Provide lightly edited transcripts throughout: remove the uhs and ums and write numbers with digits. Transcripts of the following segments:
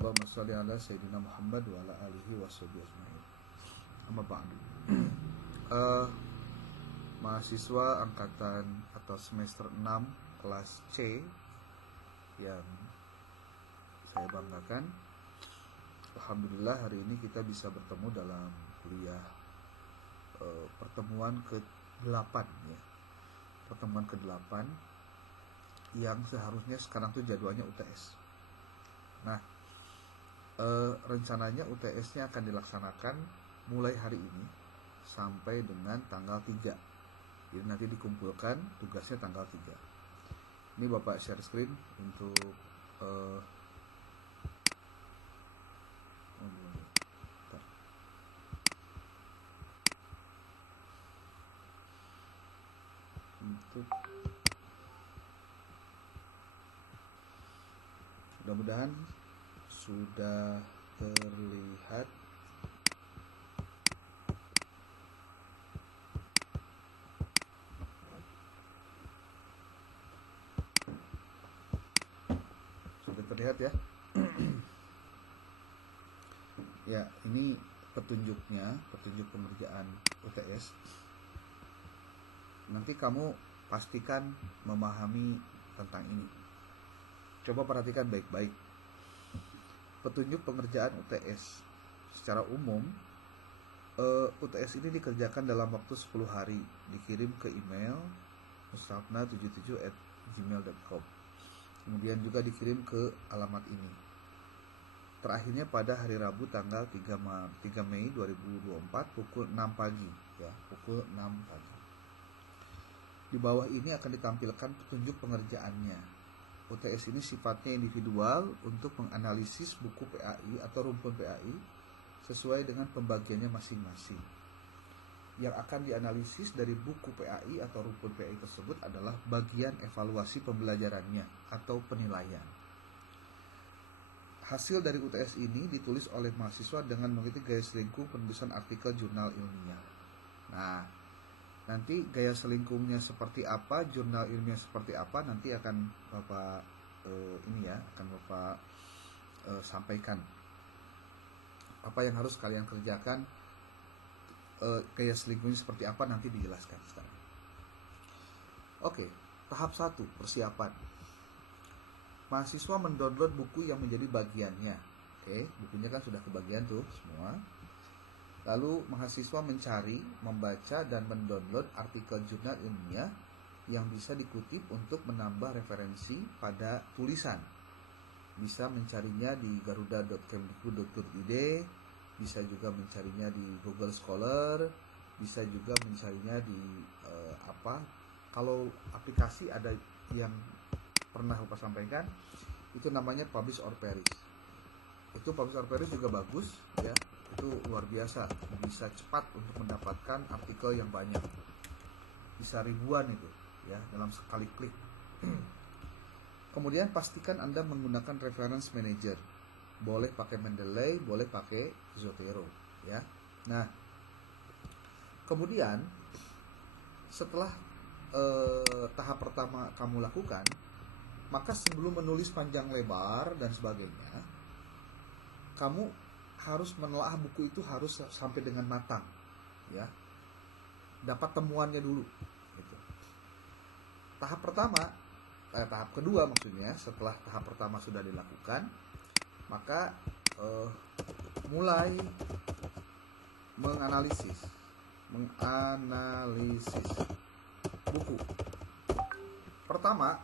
Allahumma sholli ala sayyidina Muhammad wa ala alihi washabihi ajmain. Amma ba'du. Mahasiswa angkatan atau semester 6 kelas C yang saya banggakan, alhamdulillah hari ini kita bisa bertemu dalam kuliah pertemuan ke-8 ya. Pertemuan ke-8 yang seharusnya sekarang tuh jadwalnya UTS. Nah, rencananya UTS-nya akan dilaksanakan mulai hari ini sampai dengan tanggal 3. Jadi nanti dikumpulkan tugasnya tanggal 3. Ini Bapak share screen untuk mudah-mudahan sudah terlihat. Sudah terlihat ya. Ya, ini petunjuknya, petunjuk pengerjaan UTS. Nanti kamu pastikan memahami tentang ini. Coba perhatikan baik-baik. Petunjuk pengerjaan UTS. Secara umum, UTS ini dikerjakan dalam waktu 10 hari. Dikirim ke email mustafna77@gmail.com. Kemudian juga dikirim ke alamat ini. Terakhirnya pada hari Rabu tanggal 3 Mei 2024 pukul 6 pagi ya, pukul 6 pagi. Di bawah ini akan ditampilkan petunjuk pengerjaannya. UTS ini sifatnya individual untuk menganalisis buku PAI atau rumpun PAI sesuai dengan pembagiannya masing-masing. Yang akan dianalisis dari buku PAI atau rumpun PAI tersebut adalah bagian evaluasi pembelajarannya atau penilaian. Hasil dari UTS ini ditulis oleh mahasiswa dengan mengikuti gaya selingkuh penulisan artikel jurnal ilmiah. Nah, nanti gaya selingkuhnya seperti apa, jurnal ilmiah seperti apa, nanti akan Bapak sampaikan. Apa yang harus kalian kerjakan, gaya selingkuhnya seperti apa nanti dijelaskan sekarang. Oke, tahap 1, persiapan. Mahasiswa mendownload buku yang menjadi bagiannya. Oke, bukunya kan sudah kebagian tuh semua. Lalu mahasiswa mencari, membaca, dan mendownload artikel jurnal ilmiah yang bisa dikutip untuk menambah referensi pada tulisan. Bisa mencarinya di garuda.kemdikbud.go.id, bisa juga mencarinya di Google Scholar, bisa juga mencarinya di kalau aplikasi ada yang pernah Bapak sampaikan, itu namanya Publish or Perish. Itu Publish or Perish juga bagus ya. Itu luar biasa, bisa cepat untuk mendapatkan artikel yang banyak, bisa ribuan itu ya dalam sekali klik. Kemudian pastikan Anda menggunakan reference manager, boleh pakai Mendeley, boleh pakai Zotero ya. Nah, kemudian setelah tahap pertama kamu lakukan, maka sebelum menulis panjang lebar dan sebagainya, kamu harus menelaah buku itu harus sampai dengan matang ya, dapat temuannya dulu gitu. Tahap kedua maksudnya, setelah tahap pertama sudah dilakukan, maka mulai menganalisis buku. Pertama,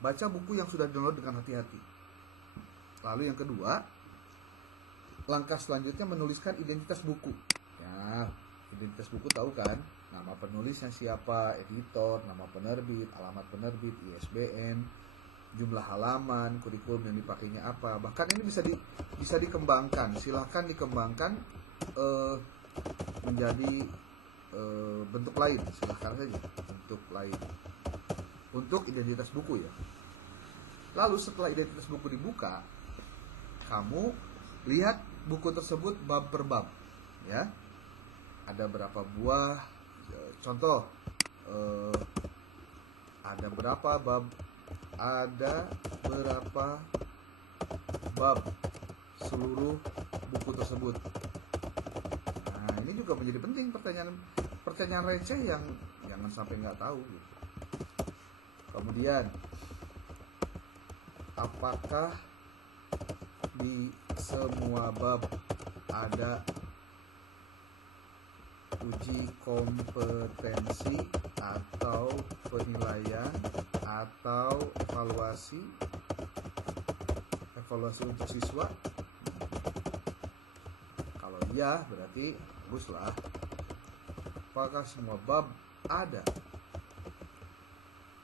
baca buku yang sudah download dengan hati-hati. Lalu yang kedua, langkah selanjutnya menuliskan identitas buku. Ya, identitas buku tahu kan? Nama penulisnya siapa, editor, nama penerbit, alamat penerbit, ISBN, jumlah halaman, kurikulum yang dipakainya apa. Bahkan ini bisa dikembangkan. Silahkan dikembangkan menjadi bentuk lain. Silahkan saja bentuk lain. Untuk identitas buku ya. Lalu setelah identitas buku dibuka, kamu lihat buku tersebut bab per bab ya. Ada berapa buah, contoh ada berapa bab bab seluruh buku tersebut. Nah, ini juga menjadi penting, pertanyaan receh yang jangan sampai nggak tahu gitu. Kemudian, apakah di semua bab ada uji kompetensi atau penilaian atau evaluasi untuk siswa? Kalau iya, berarti baguslah. Apakah semua bab ada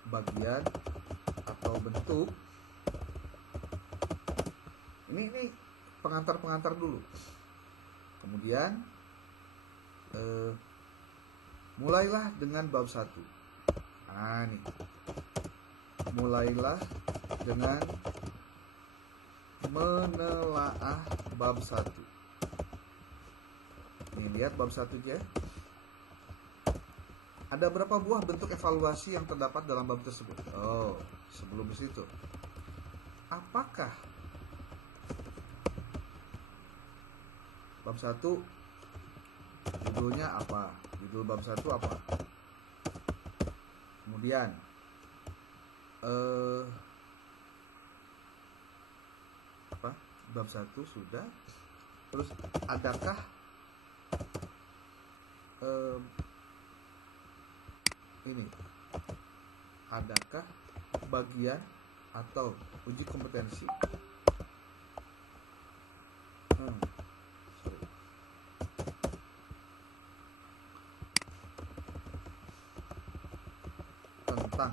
bagian atau bentuk? Ini pengantar dulu. Kemudian mulailah dengan bab 1. Nah, nih. Mulailah dengan menelaah bab 1. Nih, lihat bab 1 aja. Ada berapa buah bentuk evaluasi yang terdapat dalam bab tersebut? Oh, sebelum ke situ. Apakah bab 1 judulnya apa? Judul bab 1 apa? Kemudian bab 1 sudah. Terus adakah adakah bagian atau uji kompetensi? Tentang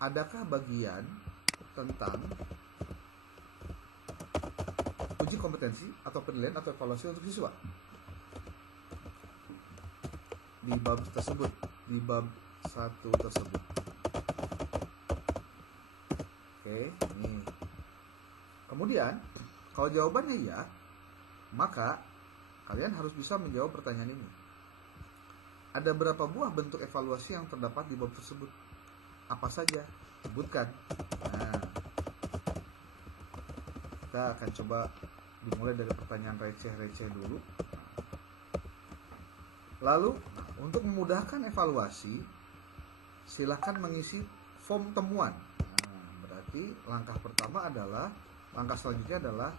adakah bagian tentang uji kompetensi atau penilaian atau evaluasi untuk siswa di bab tersebut, di bab 1 tersebut. Oke, ini. Kemudian, kalau jawabannya ya, maka kalian harus bisa menjawab pertanyaan ini. Ada berapa buah bentuk evaluasi yang terdapat di bab tersebut? Apa saja? Sebutkan. Nah, kita akan coba dimulai dari pertanyaan receh-receh dulu. Lalu, untuk memudahkan evaluasi, silakan mengisi form temuan. Nah, berarti langkah selanjutnya adalah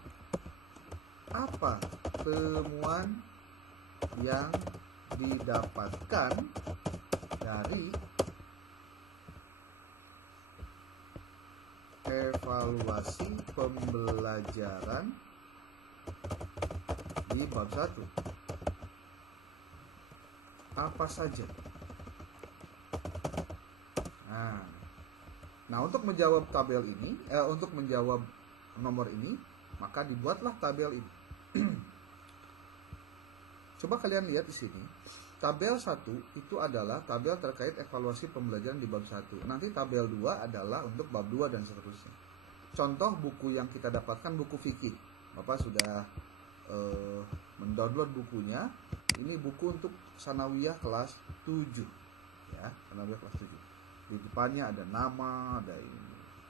apa temuan yang didapatkan dari evaluasi pembelajaran di bab 1. Apa saja? Nah, untuk menjawab tabel ini, untuk menjawab nomor ini, maka dibuatlah tabel ini. Coba kalian lihat di sini. Tabel 1 itu adalah tabel terkait evaluasi pembelajaran di bab 1. Nanti tabel 2 adalah untuk bab 2 dan seterusnya. Contoh buku yang kita dapatkan, buku fikih. Bapak sudah mendownload bukunya. Ini buku untuk sanawiyah kelas 7. Ya, sanawiyah kelas 7. Di depannya ada nama, ada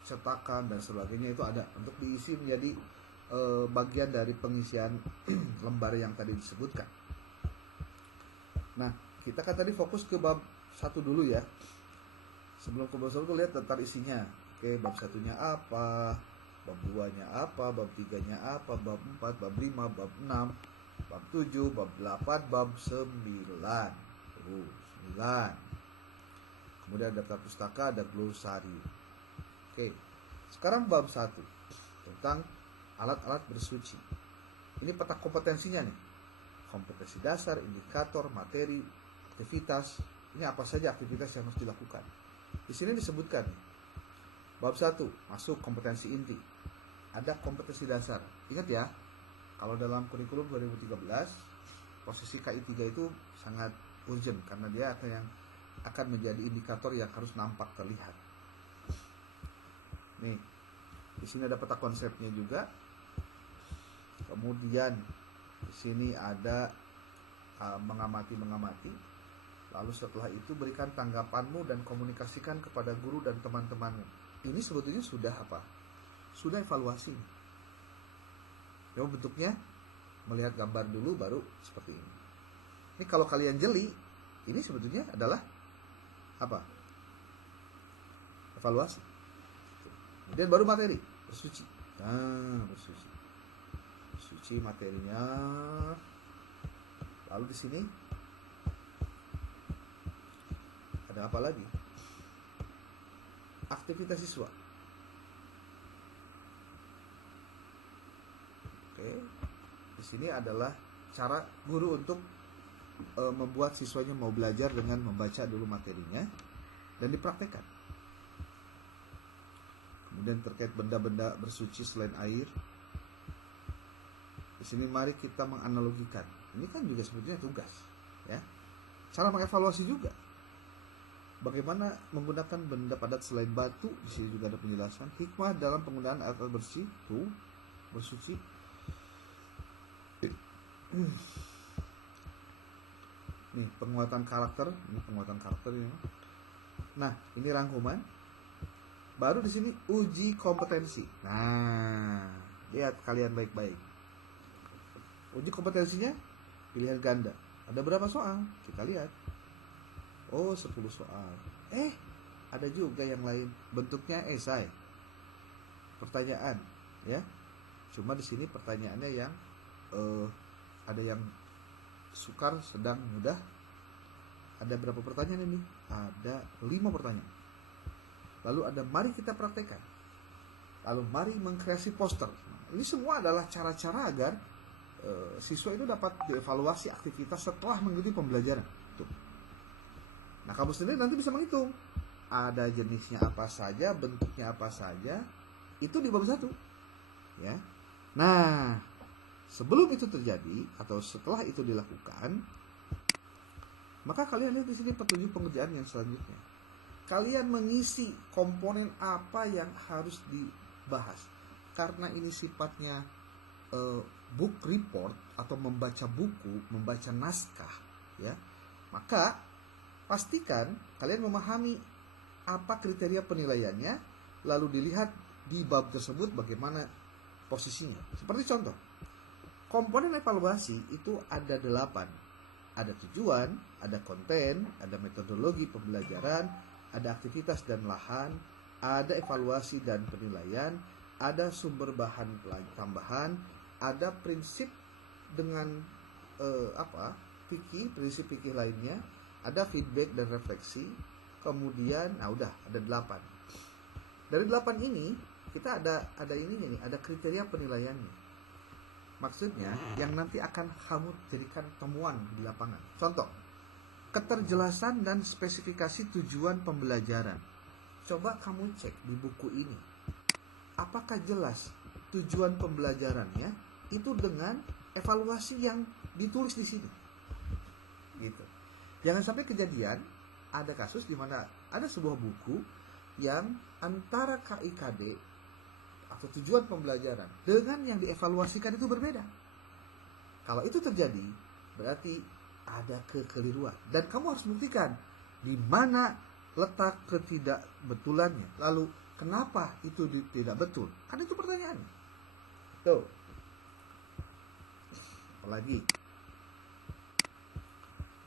cetakan dan sebagainya, itu ada untuk diisi menjadi bagian dari pengisian lembar yang tadi disebutkan. Nah, kita kan tadi fokus ke bab 1 dulu ya. Sebelum ke bab 1 lihat daftar isinya. Oke, bab 1-nya apa, bab 2-nya apa, bab 3-nya apa, bab 4, bab 5, bab 6, bab 7, bab 8, bab 9. 9. Kemudian ada daftar pustaka, ada glosari. Oke. Sekarang bab 1 tentang alat-alat bersuci. Ini peta kompetensinya nih. Kompetensi dasar, indikator, materi, aktivitas. Ini apa saja aktivitas yang harus dilakukan. Di sini disebutkan nih. Bab 1 masuk kompetensi inti. Ada kompetensi dasar. Ingat ya, kalau dalam kurikulum 2013, posisi KI3 itu sangat urgent karena dia akan menjadi indikator yang harus nampak terlihat. Nih, di sini ada peta konsepnya juga. Kemudian di sini ada mengamati. Lalu setelah itu berikan tanggapanmu dan komunikasikan kepada guru dan teman-temanmu. ini sebetulnya sudah apa? Sudah evaluasi. Coba bentuknya, melihat gambar dulu baru seperti ini. Ini kalau kalian jeli, ini sebetulnya adalah apa? Evaluasi. Kemudian baru materi, bersuci. Nah, bersuci. Bersuci materinya. Lalu di sini ada apa lagi? Aktivitas siswa. Oke. Di sini adalah cara guru untuk membuat siswanya mau belajar dengan membaca dulu materinya dan dipraktekkan. Kemudian terkait benda-benda bersuci selain air. Di sini mari kita menganalogikan. Ini kan juga sebetulnya tugas, ya. Cara mengevaluasi juga. Bagaimana menggunakan benda padat selain batu, di sini juga ada penjelasan. Hikmah dalam penggunaan alat bersih, tuh, bersuci. Nih, penguatan karakter, ini penguatan karakter ya. Nah, ini rangkuman. Baru di sini uji kompetensi. Nah, lihat kalian baik-baik. Uji kompetensinya pilihan ganda. Ada berapa soal? Kita lihat. Oh, 10 soal. Ada juga yang lain. Bentuknya esai. Pertanyaan, ya. Cuma di sini pertanyaannya yang ada yang sukar, sedang, mudah. Ada berapa pertanyaan ini? Ada 5 pertanyaan. Lalu ada mari kita praktekkan. Lalu mari mengkreasi poster. Ini semua adalah cara-cara agar siswa itu dapat dievaluasi aktivitas setelah mengikuti pembelajaran. Tuh. Nah, kamu sendiri nanti bisa menghitung. Ada jenisnya apa saja, bentuknya apa saja. Itu di bab 1. Ya. Nah, sebelum itu terjadi atau setelah itu dilakukan, maka kalian lihat di sini petunjuk pengerjaan yang selanjutnya. Kalian mengisi komponen apa yang harus dibahas. Karena ini sifatnya book report atau membaca buku, membaca naskah, ya. Maka pastikan kalian memahami apa kriteria penilaiannya, lalu dilihat di bab tersebut bagaimana posisinya. Seperti contoh, komponen evaluasi itu ada 8. Ada tujuan, ada konten, ada metodologi pembelajaran, ada aktivitas dan lahan, ada evaluasi dan penilaian, ada sumber bahan tambahan, ada prinsip dengan prinsip fikih lainnya, ada feedback dan refleksi, kemudian udah ada 8. Dari 8 ini kita ada ada kriteria penilaiannya. Maksudnya yang nanti akan kamu jadikan temuan di lapangan. Contoh, keterjelasan dan spesifikasi tujuan pembelajaran. Coba kamu cek di buku ini. Apakah jelas tujuan pembelajarannya itu dengan evaluasi yang ditulis di sini? Gitu. Jangan sampai kejadian ada kasus di mana ada sebuah buku yang antara KIKD atau tujuan pembelajaran dengan yang dievaluasikan itu berbeda. Kalau itu terjadi, berarti ada kekeliruan dan kamu harus buktikan di mana letak ketidakbetulannya. Lalu kenapa itu tidak betul? Kan itu pertanyaannya. Tuh. Apalagi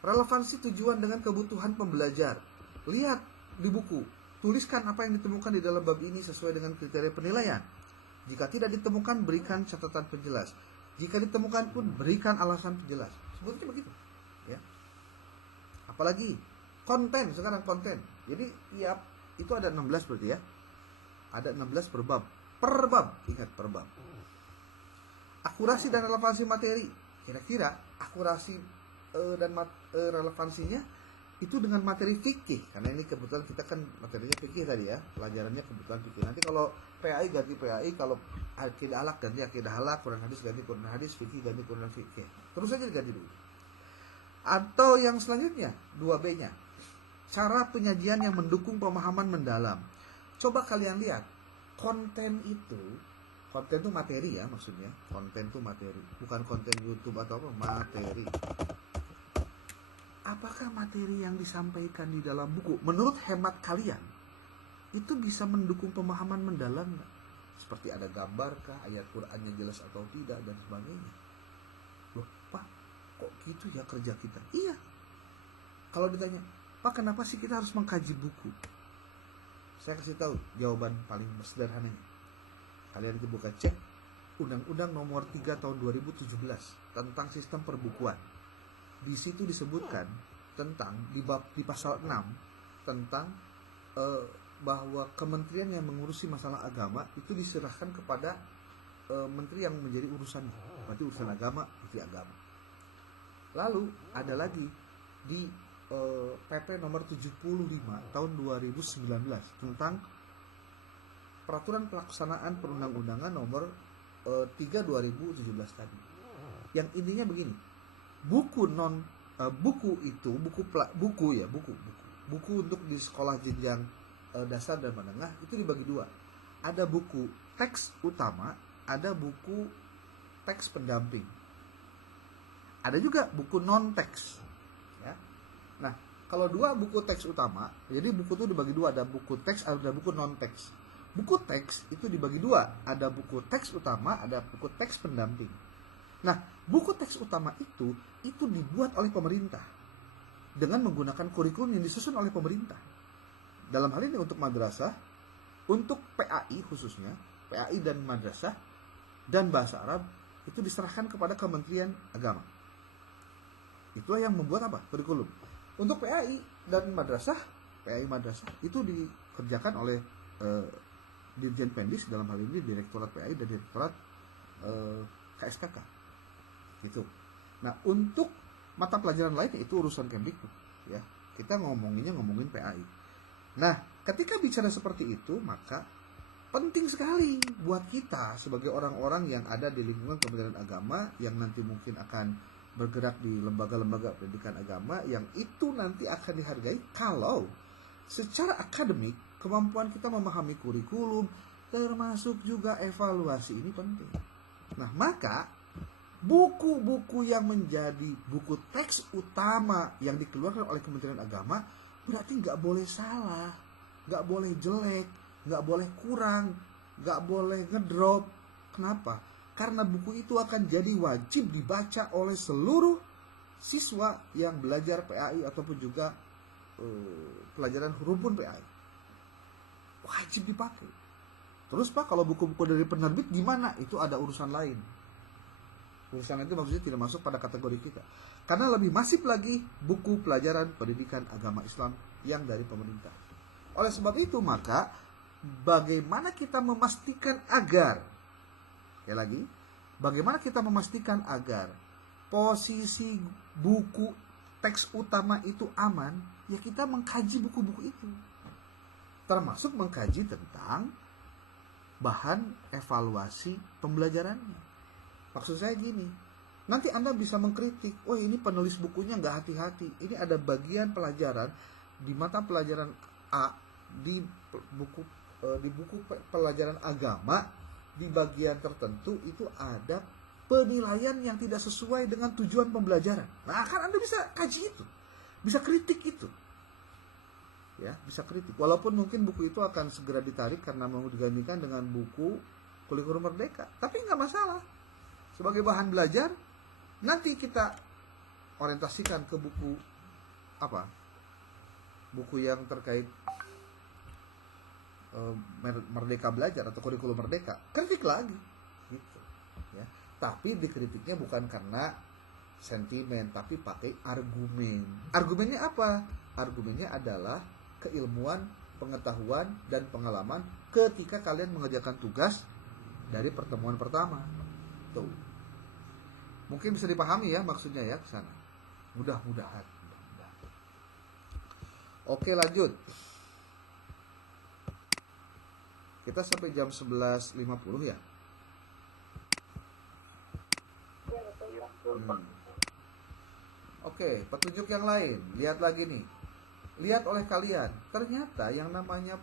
relevansi tujuan dengan kebutuhan pembelajar. Lihat di buku, tuliskan apa yang ditemukan di dalam bab ini sesuai dengan kriteria penilaian. Jika tidak ditemukan, berikan catatan penjelas. Jika ditemukan pun, berikan alasan penjelas. Sebetulnya begitu, ya. Apalagi konten, sekarang konten. Jadi tiap itu ada 16 berarti ya. Ada 16 per bab. Per bab, ingat per bab. Akurasi dan relevansi materi. Kira-kira akurasi dan relevansinya itu dengan materi fikih, karena ini kebetulan kita kan materinya fikih tadi ya, pelajarannya kebetulan fikih. Nanti kalau PAI ganti PAI, kalau akidah halak ganti akidah halak, Quran hadis ganti Quran hadis, fikih ganti Quran fikih. Terus aja diganti dulu. Atau yang selanjutnya 2B-nya, cara penyajian yang mendukung pemahaman mendalam. Coba kalian lihat, konten itu materi ya, maksudnya konten itu materi, bukan konten YouTube atau apa, materi. Apakah materi yang disampaikan di dalam buku menurut hemat kalian itu bisa mendukung pemahaman mendalam nggak? Seperti ada gambarkah, ayat Qur'annya jelas atau tidak, dan sebagainya. Loh Pak, kok gitu ya kerja kita? Iya. Kalau ditanya, Pak kenapa sih kita harus mengkaji buku? Saya kasih tahu jawaban paling sederhananya. Kalian buka cek Undang-Undang Nomor 3 Tahun 2017 tentang sistem perbukuan. Di situ disebutkan tentang di pasal 6 tentang bahwa kementerian yang mengurusi masalah agama itu diserahkan kepada menteri yang menjadi urusan, berarti urusan agama, menteri agama. Lalu ada lagi di PP nomor 75 tahun 2019 tentang peraturan pelaksanaan perundang-undangan nomor 3 2017 tadi. Yang intinya begini. Buku untuk di sekolah jenjang dasar dan menengah itu dibagi dua. Ada buku teks utama, ada buku teks pendamping. Ada juga buku non teks. Ya. Nah, kalau dua buku teks utama, jadi buku itu dibagi dua, ada buku teks, ada buku non teks. Buku teks itu dibagi dua, ada buku teks utama, ada buku teks pendamping. Nah, buku teks utama itu dibuat oleh pemerintah dengan menggunakan kurikulum yang disusun oleh pemerintah. Dalam hal ini untuk madrasah, untuk PAI khususnya, PAI dan madrasah dan bahasa Arab itu diserahkan kepada Kementerian Agama. Itulah yang membuat apa? Kurikulum. Untuk PAI dan madrasah, itu dikerjakan oleh Dirjen Pendis, dalam hal ini Direktorat PAI dan Direktorat KSKK. Gitu. Nah, untuk mata pelajaran lainnya itu urusan Kemdikbud, ya. Kita ngomongin PAI. Nah, ketika bicara seperti itu, maka penting sekali buat kita sebagai orang-orang yang ada di lingkungan Kementerian Agama yang nanti mungkin akan bergerak di lembaga-lembaga pendidikan agama yang itu nanti akan dihargai kalau secara akademik kemampuan kita memahami kurikulum termasuk juga evaluasi ini penting. Nah, maka buku-buku yang menjadi buku teks utama yang dikeluarkan oleh Kementerian Agama berarti nggak boleh salah, nggak boleh jelek, nggak boleh kurang, nggak boleh ngedrop. Kenapa? Karena buku itu akan jadi wajib dibaca oleh seluruh siswa yang belajar PAI ataupun juga pelajaran rumpun PAI. Wajib dipakai. Terus Pak, kalau buku-buku dari penerbit gimana? Itu ada urusan lain. Urusan itu maksudnya tidak masuk pada kategori kita. Karena lebih masif lagi buku pelajaran pendidikan agama Islam yang dari pemerintah. Oleh sebab itu maka bagaimana kita memastikan agar bagaimana kita memastikan agar posisi buku teks utama itu aman, ya kita mengkaji buku-buku itu. Termasuk mengkaji tentang bahan evaluasi pembelajarannya. Maksud saya gini, nanti Anda bisa mengkritik, oh ini penulis bukunya nggak hati-hati, ini ada bagian pelajaran di mata pelajaran A di buku pelajaran agama di bagian tertentu itu ada penilaian yang tidak sesuai dengan tujuan pembelajaran. Nah, kan Anda bisa kaji itu, bisa kritik itu, ya bisa kritik. Walaupun mungkin buku itu akan segera ditarik karena mau digantikan dengan buku Kurikulum Merdeka, tapi nggak masalah. Sebagai bahan belajar, nanti kita orientasikan ke buku apa? Buku yang terkait Merdeka Belajar atau Kurikulum Merdeka. Kritik lagi, gitu. Ya. Tapi dikritiknya bukan karena sentimen, tapi pakai argumen. Argumennya apa? Argumennya adalah keilmuan, pengetahuan, dan pengalaman ketika kalian mengerjakan tugas dari pertemuan pertama. Tuh. Mungkin bisa dipahami ya maksudnya ya ke sana. Mudah-mudahan. Oke, lanjut. Kita sampai jam 11.50 ya. Oke, petunjuk yang lain. Lihat lagi nih. Lihat oleh kalian. Ternyata yang namanya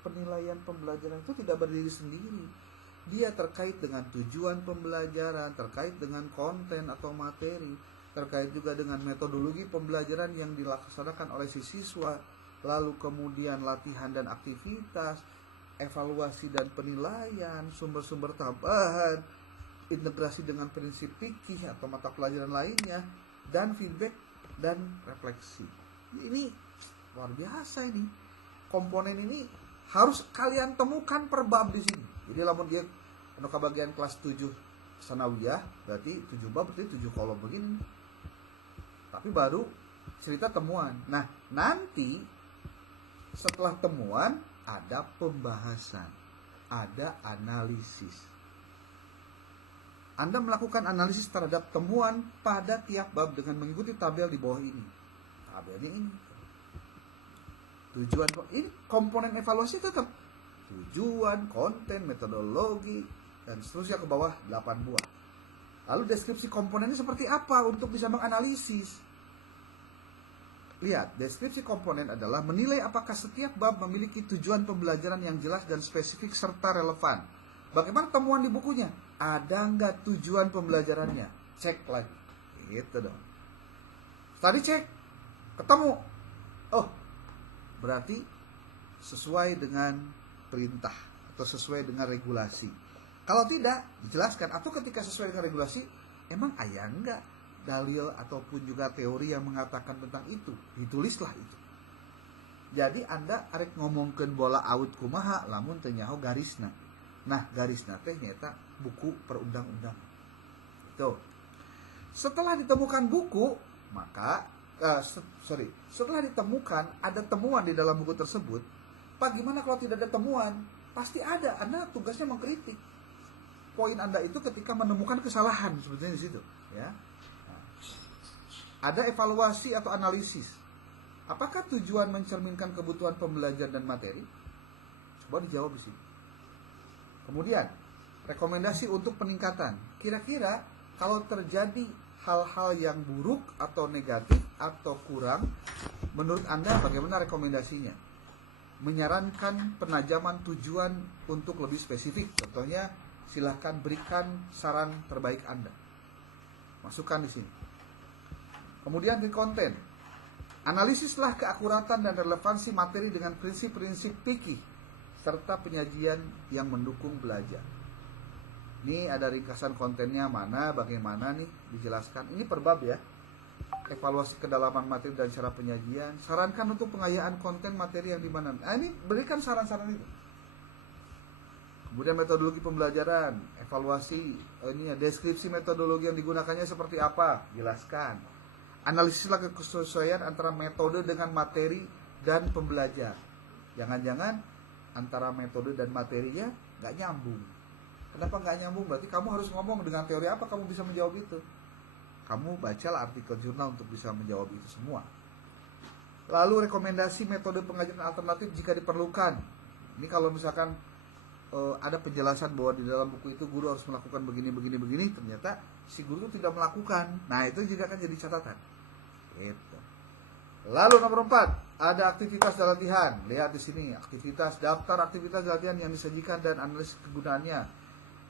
penilaian pembelajaran itu tidak berdiri sendiri. Dia terkait dengan tujuan pembelajaran, terkait dengan konten atau materi, terkait juga dengan metodologi pembelajaran yang dilaksanakan oleh si siswa, lalu kemudian latihan dan aktivitas, evaluasi dan penilaian, sumber-sumber tambahan, integrasi dengan prinsip fikih atau mata pelajaran lainnya, dan feedback dan refleksi. Ini luar biasa ini. Komponen ini harus kalian temukan per bab di sini. Jadi lamun dia ke bagian kelas 7 sanawiyah, berarti 7 bab berarti 7 kolom begini. Tapi baru cerita temuan. Nah, nanti setelah temuan ada pembahasan, ada analisis. Anda melakukan analisis terhadap temuan pada tiap bab dengan mengikuti tabel di bawah ini. Tabelnya ini. Tujuan ini komponen evaluasi tetap tujuan, konten, metodologi, dan seterusnya ke bawah 8 buah. Lalu deskripsi komponennya seperti apa untuk bisa menganalisis. Lihat, deskripsi komponen adalah menilai apakah setiap bab memiliki tujuan pembelajaran yang jelas dan spesifik serta relevan. Bagaimana temuan di bukunya? Ada nggak tujuan pembelajarannya? Cek lagi. Gitu dong. Tadi cek, ketemu. Oh, berarti sesuai dengan perintah atau sesuai dengan regulasi. Kalau tidak, dijelaskan. Atau ketika sesuai dengan regulasi, emang ayah nggak dalil ataupun juga teori yang mengatakan tentang itu, ditulislah itu. Jadi Anda arek ngomongkeun bola out kumaha lamun teu nyaho garisna. Nah, garisna teh nyata buku perundang-undang. Itu. Setelah ditemukan buku, maka setelah ditemukan ada temuan di dalam buku tersebut, bagaimana kalau tidak ada temuan? Pasti ada. Anda tugasnya mengkritik. Poin Anda itu ketika menemukan kesalahan sebetulnya di situ, ya. Ada evaluasi atau analisis. Apakah tujuan mencerminkan kebutuhan pembelajaran dan materi? Coba dijawab di sini. Kemudian, rekomendasi untuk peningkatan. Kira-kira kalau terjadi hal-hal yang buruk atau negatif atau kurang, menurut Anda bagaimana rekomendasinya? Menyarankan penajaman tujuan untuk lebih spesifik. Contohnya, silahkan berikan saran terbaik Anda. Masukkan di sini. Kemudian di konten, analisislah keakuratan dan relevansi materi dengan prinsip-prinsip fikih serta penyajian yang mendukung belajar. Ini ada ringkasan kontennya mana, bagaimana nih dijelaskan. Ini per bab ya. Evaluasi kedalaman materi dan cara penyajian. Sarankan untuk pengayaan konten materi yang dimana. Nah, ini berikan saran-saran itu. Kemudian metodologi pembelajaran, evaluasi, ini ya, deskripsi metodologi yang digunakannya seperti apa, jelaskan. Analisislah kesesuaian antara metode dengan materi dan pembelajar. Jangan-jangan antara metode dan materinya nggak nyambung. Kenapa nggak nyambung? Berarti kamu harus ngomong dengan teori apa kamu bisa menjawab itu. Kamu bacalah artikel jurnal untuk bisa menjawab itu semua. Lalu rekomendasi metode pengajaran alternatif jika diperlukan. Ini kalau misalkan ada penjelasan bahwa di dalam buku itu guru harus melakukan begini, ternyata si guru itu tidak melakukan. Nah, itu juga kan jadi catatan. Gitu. Lalu nomor 4, ada aktivitas dan latihan. Lihat di sini, aktivitas, daftar aktivitas latihan yang disajikan dan analisis kegunaannya.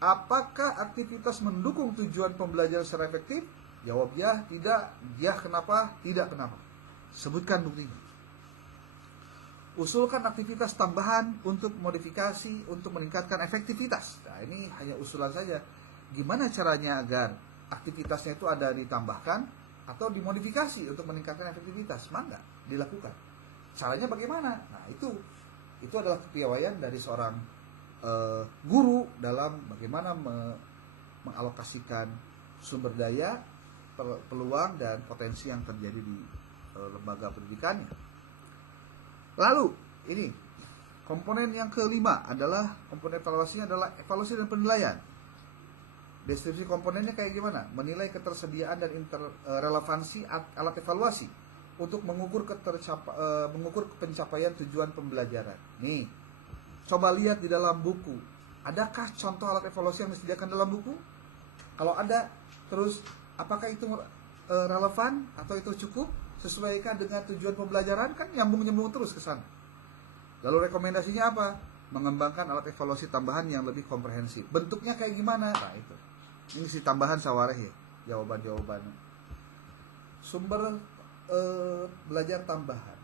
Apakah aktivitas mendukung tujuan pembelajaran secara efektif? Jawab ya, tidak. Ya, kenapa? Tidak, kenapa? Sebutkan buktinya. Usulkan aktivitas tambahan untuk modifikasi untuk meningkatkan efektivitas. Nah, ini hanya usulan saja. Gimana caranya agar aktivitasnya itu ada ditambahkan atau dimodifikasi untuk meningkatkan efektivitas? Mangga dilakukan. Caranya bagaimana? Nah, itu adalah kepiawaian dari seorang guru dalam bagaimana mengalokasikan sumber daya, peluang dan potensi yang terjadi di lembaga pendidikannya. Lalu ini komponen yang kelima adalah komponen evaluasinya adalah evaluasi dan penilaian. Deskripsi komponennya kayak gimana? Menilai ketersediaan dan relevansi alat evaluasi untuk mengukur pencapaian tujuan pembelajaran. Nih, coba lihat di dalam buku. Adakah contoh alat evaluasi yang disediakan dalam buku? Kalau ada, terus apakah itu relevan atau itu cukup? Sesuaikan dengan tujuan pembelajaran, kan nyambung-nyambung terus ke sana. Lalu rekomendasinya apa? Mengembangkan alat evaluasi tambahan yang lebih komprehensif. Bentuknya kayak gimana? Nah, itu. Ini si tambahan sawareh ya, jawaban-jawabannya. Sumber belajar tambahan.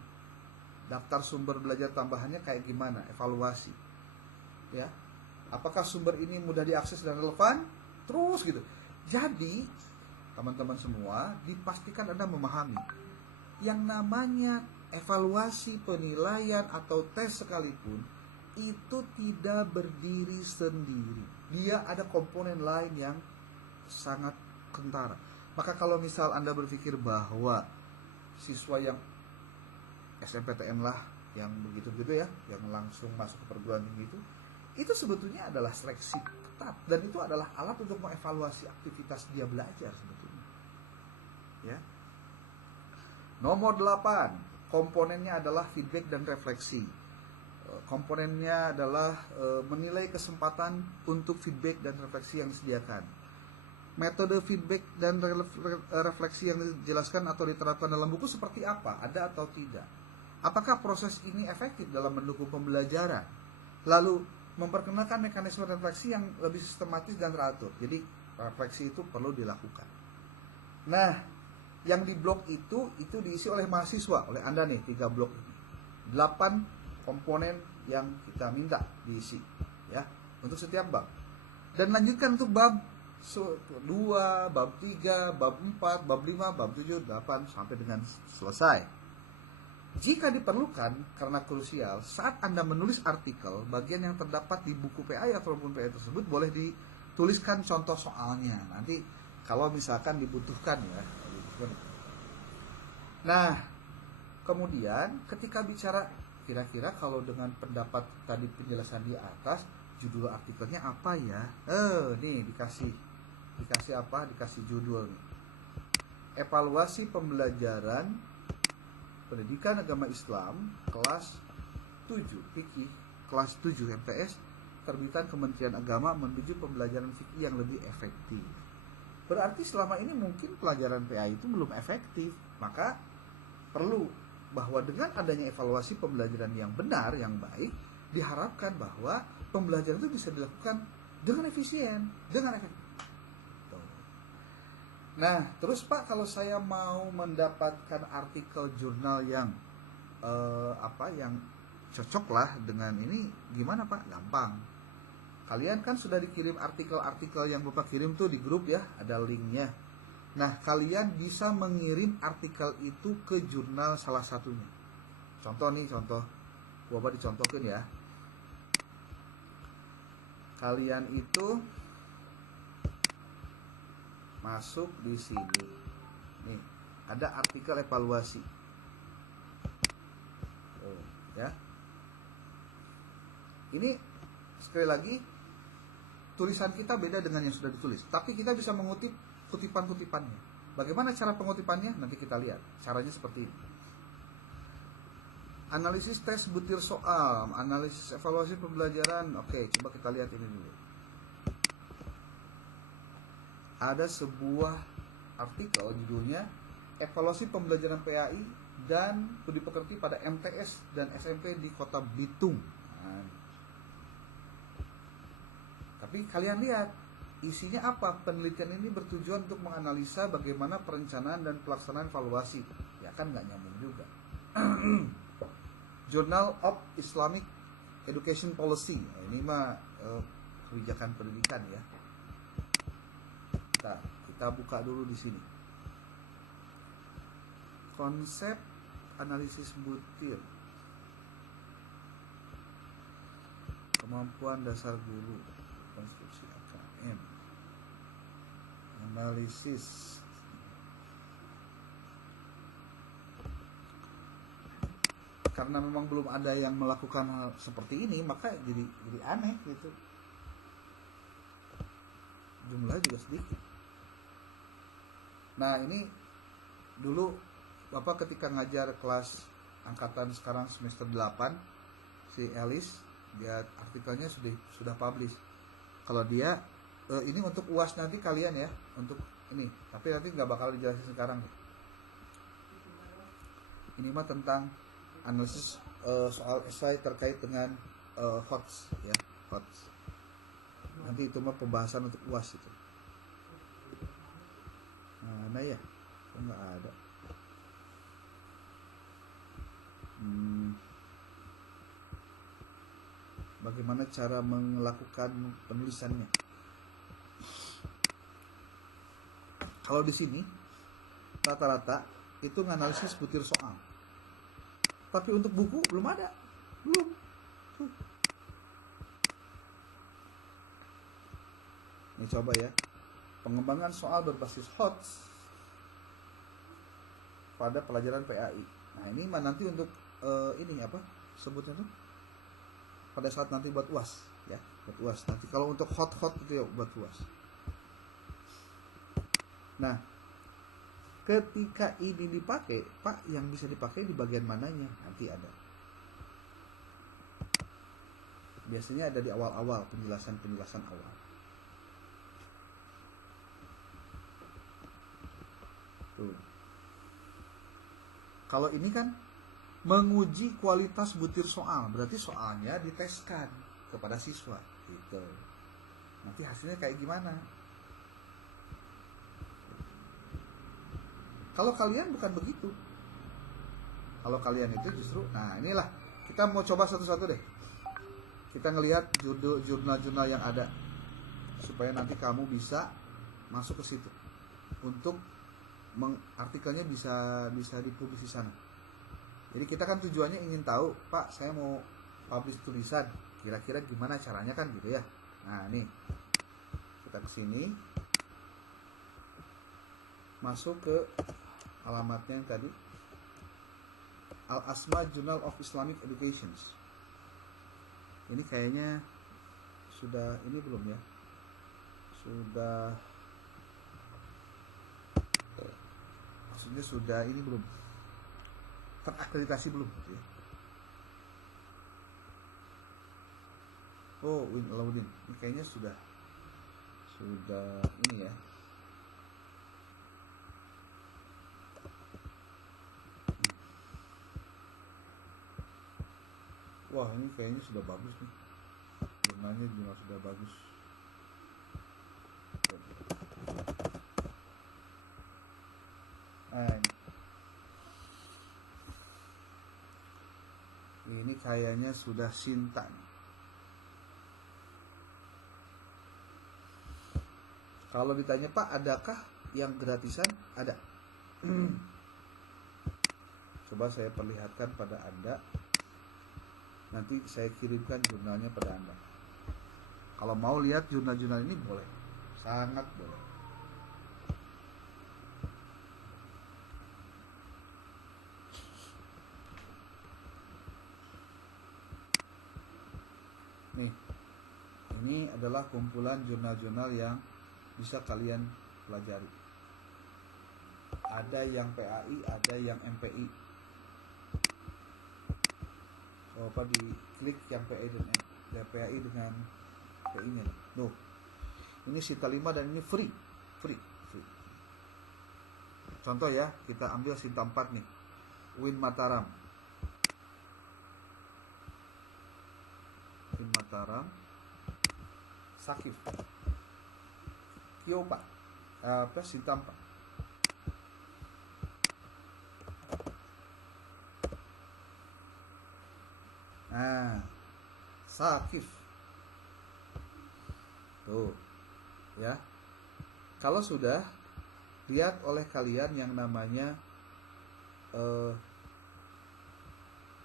daftar sumber belajar tambahannya kayak gimana, evaluasi, ya. Apakah sumber ini mudah diakses dan relevan? Terus gitu. Jadi, teman-teman semua, dipastikan Anda memahami yang namanya evaluasi, penilaian atau tes sekalipun itu tidak berdiri sendiri. Dia ada komponen lain yang sangat kentara. Maka kalau misal Anda berpikir bahwa siswa yang SNPTN lah, yang begitu-begitu ya, yang langsung masuk ke perguruan tinggi itu sebetulnya adalah seleksi ketat, dan itu adalah alat untuk mengevaluasi aktivitas dia belajar sebetulnya. Ya. Nomor 8, komponennya adalah feedback dan refleksi. Komponennya adalah menilai kesempatan untuk feedback dan refleksi yang disediakan. Metode feedback dan refleksi yang dijelaskan atau diterapkan dalam buku seperti apa? Ada atau tidak? Apakah proses ini efektif dalam mendukung pembelajaran? Lalu memperkenalkan mekanisme refleksi yang lebih sistematis dan teratur. Jadi refleksi itu perlu dilakukan. Nah, yang di blok itu diisi oleh mahasiswa, oleh Anda nih, 3 blok ini. 8 komponen yang kita minta diisi, ya, untuk setiap bab. Dan lanjutkan untuk bab 2, bab 3, bab 4, bab 5, bab 7, 8 sampai dengan selesai. Jika diperlukan karena krusial, saat Anda menulis artikel, bagian yang terdapat di buku PAI ataupun PAI tersebut boleh dituliskan contoh soalnya. Nanti kalau misalkan dibutuhkan ya. Nah, kemudian ketika bicara kira-kira kalau dengan pendapat tadi penjelasan di atas, judul artikelnya apa ya? Nih dikasih apa? Dikasih judul nih. Evaluasi pembelajaran Pendidikan Agama Islam kelas 7 fikih, kelas 7 MTS, terbitan Kementerian Agama menuju pembelajaran fikih yang lebih efektif. Berarti selama ini mungkin pelajaran PAI itu belum efektif. Maka perlu bahwa dengan adanya evaluasi pembelajaran yang benar, yang baik, diharapkan bahwa pembelajaran itu bisa dilakukan dengan efisien, dengan efektif. Nah, terus Pak, kalau saya mau mendapatkan artikel jurnal yang yang cocok lah dengan ini, gimana Pak? Gampang. Kalian kan sudah dikirim artikel-artikel yang Bapak kirim tuh di grup ya, ada linknya. Nah, kalian bisa mengirim artikel itu ke jurnal salah satunya. Contoh, Bapak dicontohkan ya. Kalian itu masuk di sini. Nih, ada artikel evaluasi. Ya. Ini sekali lagi tulisan kita beda dengan yang sudah ditulis, tapi kita bisa mengutip kutipan-kutipannya. Bagaimana cara pengutipannya? Nanti kita lihat. Caranya seperti ini. Analisis tes butir soal, analisis evaluasi pembelajaran. Oke, coba kita lihat ini dulu. Ada sebuah artikel judulnya Evaluasi Pembelajaran PAI dan Budi Pekerti pada MTS dan SMP di Kota Bitung. Nah, tapi kalian lihat isinya apa? Penelitian ini bertujuan untuk menganalisa bagaimana perencanaan dan pelaksanaan evaluasi. Ya kan nggak nyambung juga. Journal of Islamic Education Policy. Nah, ini mah kebijakan pendidikan ya. Kita buka dulu di sini. Konsep analisis butir. Kemampuan dasar guru. Konstruksi AKM. Analisis. Karena memang belum ada yang melakukan hal seperti ini, maka jadi aneh gitu. Jumlahnya juga sedikit. Nah, ini dulu Bapak ketika ngajar kelas angkatan sekarang semester 8, si Elis, dia artikelnya sudah publish. Kalau dia ini untuk UAS nanti kalian ya, untuk ini, tapi nanti nggak bakal dijelasin sekarang. Ini mah tentang analisis soal esai terkait dengan hoax ya, hoax. Nanti itu mah pembahasan untuk UAS itu. Mana ya? Kok nggak ada? bagaimana cara melakukan penulisannya. Kalau di sini rata-rata itu nganalisis butir soal. Tapi untuk buku belum ada. Belum. Tuh. Ini coba ya. Pengembangan soal berbasis HOTS pada pelajaran PAI. Nah, ini nanti untuk ini apa? Sebutnya tuh pada saat nanti buat UAS ya, buat UAS. Nanti kalau untuk hot itu ya buat UAS. Nah, ketika ini dipakai, Pak, yang bisa dipakai di bagian mananya? Nanti ada. Biasanya ada di awal-awal, penjelasan awal. Tuh. Kalau ini kan menguji kualitas butir soal, berarti soalnya diteskan kepada siswa, gitu. Nanti hasilnya kayak gimana? Kalau kalian bukan begitu. Kalau kalian itu justru, nah inilah kita mau coba satu-satu deh. Kita ngelihat jurnal-jurnal yang ada supaya nanti kamu bisa masuk ke situ untuk artikelnya bisa dipublis di sana. Jadi kita kan tujuannya ingin tahu, Pak, saya mau publish tulisan, kira-kira gimana caranya kan gitu ya. Nah, nih. Kita ke sini. Masuk ke alamatnya yang tadi. Al-Asma Journal of Islamic Education. Ini kayaknya sudah ini belum ya? Sudah, maksudnya sudah ini belum terakreditasi belum gitu ya. Oh, Win Alauddin ini kayaknya sudah ini ya. Wah, ini kayaknya sudah bagus nih, jurnalnya juga sudah bagus. Nah, ini kayaknya sudah Sinta nih. Kalau ditanya, Pak, adakah yang gratisan? Ada. Coba saya perlihatkan pada Anda. Nanti saya kirimkan jurnalnya pada Anda. Kalau mau lihat jurnal-jurnal ini boleh. Sangat boleh. Nih, ini adalah kumpulan jurnal-jurnal yang bisa kalian pelajari. Ada yang PAI, ada yang MPI. Coba diklik yang PAI dengan PI-nya. Tuh, ini Sinta 5 dan ini free. Contoh ya, kita ambil Sinta 4 nih, Win Mataram, Sakif, Kyopa, Sinta 4. Nah, Sakif. Tuh. Ya. Kalau sudah, lihat oleh kalian yang namanya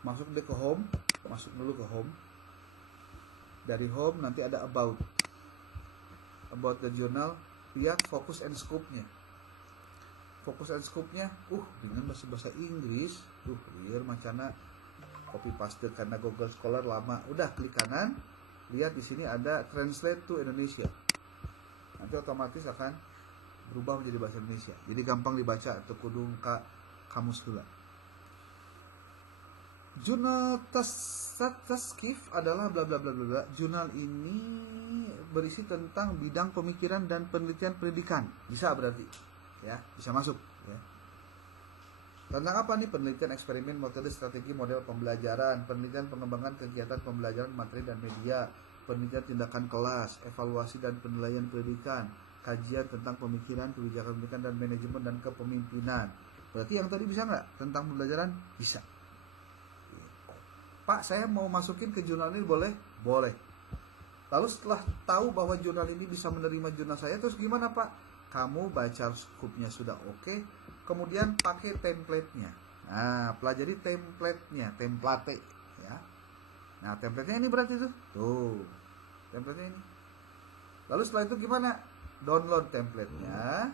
masuk dulu ke home. Dari home nanti ada about the journal. Lihat focus and scope-nya. Dengan bahasa Inggris. Biar macana copy paste karena Google Scholar lama. Udah klik kanan, lihat di sini ada translate to Indonesia. Nanti otomatis akan berubah menjadi bahasa Indonesia. Jadi gampang dibaca atau kudung kamus heula. Jurnal Taskif adalah bla bla bla bla. Jurnal ini berisi tentang bidang pemikiran dan penelitian pendidikan. Bisa berarti ya, bisa masuk ya. Tentang apa nih? Penelitian eksperimen, metode, strategi, model pembelajaran, penelitian pengembangan kegiatan pembelajaran materi dan media, penelitian tindakan kelas, evaluasi dan penilaian pendidikan, kajian tentang pemikiran, kebijakan pendidikan dan manajemen dan kepemimpinan. Berarti yang tadi bisa nggak? Tentang pembelajaran? Bisa. Pak, saya mau masukin ke jurnal ini, boleh? Boleh. Lalu setelah tahu bahwa jurnal ini bisa menerima jurnal saya, terus gimana Pak? Kamu baca skupnya sudah oke, kemudian pakai template-nya. Nah, pelajari template-nya, template ya. Nah, template-nya ini berarti tuh template-nya ini. Lalu setelah itu gimana? Download template-nya.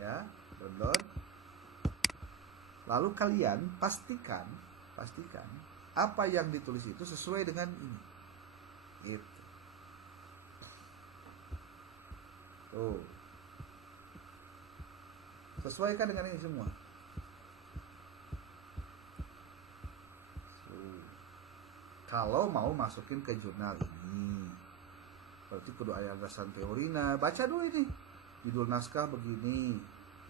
Ya, download. Lalu kalian pastikan apa yang ditulis itu sesuai dengan ini. Gitu. Tuh. Sesuaikan dengan ini semua. Kalau mau masukin ke jurnal ini, berarti kudu ada dasar teorina. Baca dulu ini. Judul naskah begini.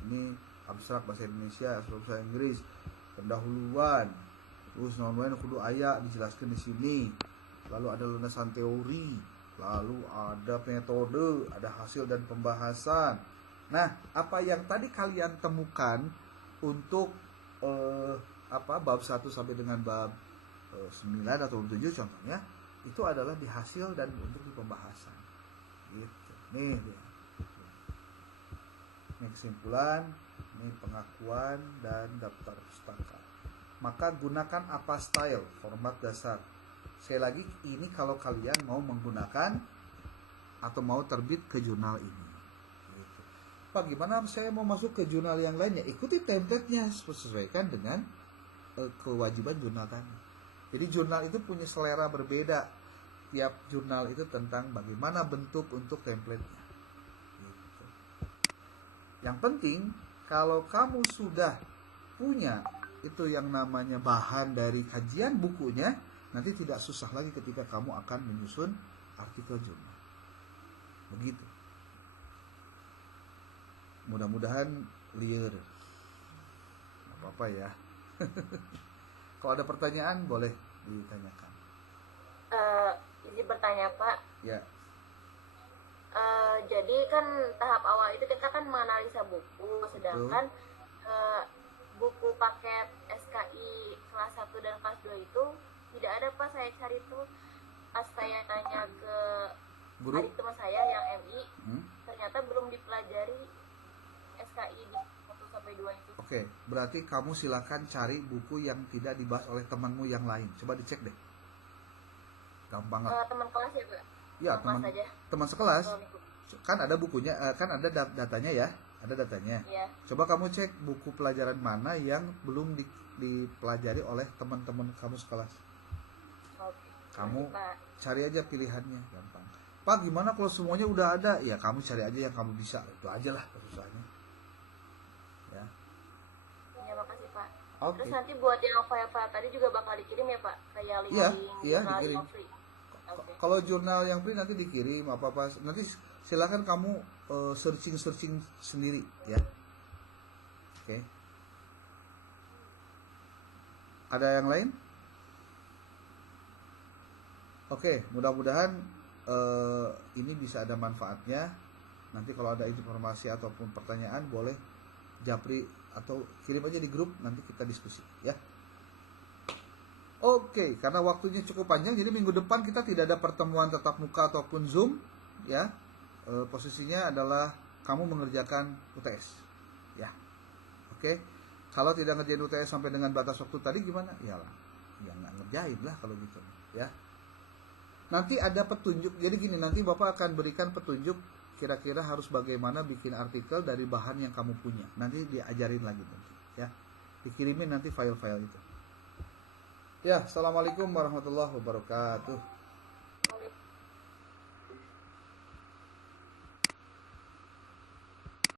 Ini abstrak bahasa Indonesia, abstrak bahasa Inggris, pendahuluan. Terus non-wen kudu aya dijelaskan di sini. Lalu ada landasan teori, lalu ada metode, ada hasil dan pembahasan. Nah, apa yang tadi kalian temukan untuk bab 1 sampai dengan bab 9 atau 7 contohnya, itu adalah di hasil dan untuk di pembahasan. Gitu. Nih dia. Ini kesimpulan, ini pengakuan dan daftar pustaka. Maka gunakan apa style, format dasar. Sekali lagi, ini kalau kalian mau menggunakan atau mau terbit ke jurnal ini. Gitu. Pak, gimana saya mau masuk ke jurnal yang lainnya? Ikuti template-nya, sesuaikan dengan kewajiban jurnal kami. Jadi jurnal itu punya selera berbeda. Tiap jurnal itu tentang bagaimana bentuk untuk template-nya. Gitu. Yang penting, kalau kamu sudah punya itu yang namanya bahan dari kajian bukunya, nanti tidak susah lagi ketika kamu akan menyusun artikel jurnal. Begitu. Mudah-mudahan liar. Gak apa-apa ya. Kalau ada pertanyaan boleh ditanyakan. Izin bertanya Pak. Ya. Jadi kan tahap awal itu kita kan menganalisa buku, sedangkan buku paket SKI kelas 1 dan kelas 2 itu tidak ada Pak. Saya cari tuh pas saya tanya ke Guru? adik teman saya yang MI, ternyata belum dipelajari SKI di 1-2 itu. Oke, berarti kamu silakan cari buku yang tidak dibahas oleh temanmu yang lain. Coba dicek deh. Gampang lah. Teman kelas ya Pak? Ya, teman sekelas. Kan ada bukunya, kan ada datanya ya. Ada datanya. Ya. Coba kamu cek buku pelajaran mana yang belum dipelajari oleh teman-teman kamu sekelas. Oke. Kamu Pak. cari aja pilihannya, gampang. Pak, gimana kalau semuanya udah ada? Ya kamu cari aja yang kamu bisa. Itu aja lah susahnya. Ya. Ya, makasih Pak. Oke. Terus nanti buat yang file-file tadi juga bakal dikirim ya Pak? Kayak link Iya, dikirim. Okay. Kalau jurnal yang free nanti dikirim apa-apa. Nanti silakan kamu searching sendiri ya. Oke. Ada yang lain? Oke, mudah-mudahan ini bisa ada manfaatnya. Nanti kalau ada informasi ataupun pertanyaan boleh japri atau kirim aja di grup, nanti kita diskusi ya. Oke, karena waktunya cukup panjang, jadi minggu depan kita tidak ada pertemuan tatap muka ataupun Zoom ya. Posisinya adalah kamu mengerjakan UTS ya. Oke, kalau tidak ngerjain UTS sampai dengan batas waktu tadi gimana? Ya nggak ngerjain lah kalau gitu ya. Nanti ada petunjuk, jadi gini, nanti Bapak akan berikan petunjuk kira-kira harus bagaimana bikin artikel dari bahan yang kamu punya. Nanti diajarin lagi nanti ya. Dikirimin nanti file-file itu. Ya, assalamualaikum warahmatullahi wabarakatuh.